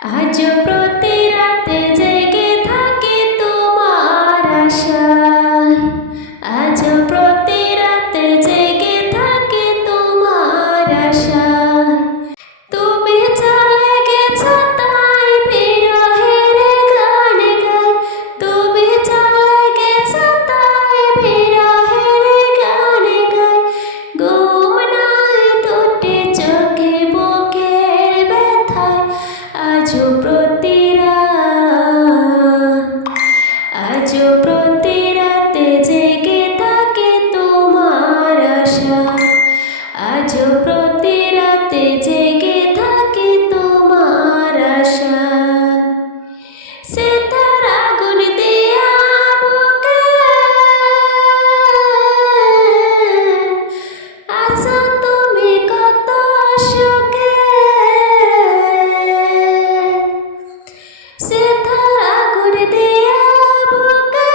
আজ প্রতি রাতে জেগে থাকি তোমার আশায়। আজ প্রতি রাতে জেগে থাকি তোমার আশায়। তুমি চলে গেছো তাই বিরহের গান গাই। তুমি চলে গেছো তাই বিরহের গান গাই। ঘুম নাই দুটি চোখে বুকের ব্যথায়। আজও প্রতি রাত, আজও প্রতি রাতে জেগে থাকে তোমার আশা। আজও প্রতি রাতে জেগে থাকে তোমার আশা। সে তার আগুন দিয়া বুকে আছো তুমি কত সুখে। সে তার আগুন দিয়া বুকে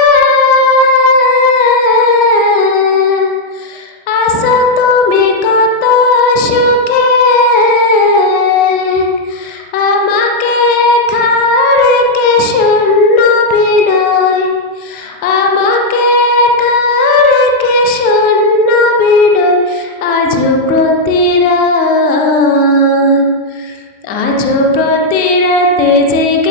আছো তুমি কত সুখে। আমাকে রেখে শূন্য বিনয়, আমাকে রেখে শূন্য বিনয়। আজও প্রতি রাত, আজও প্রতি রাতে জেগে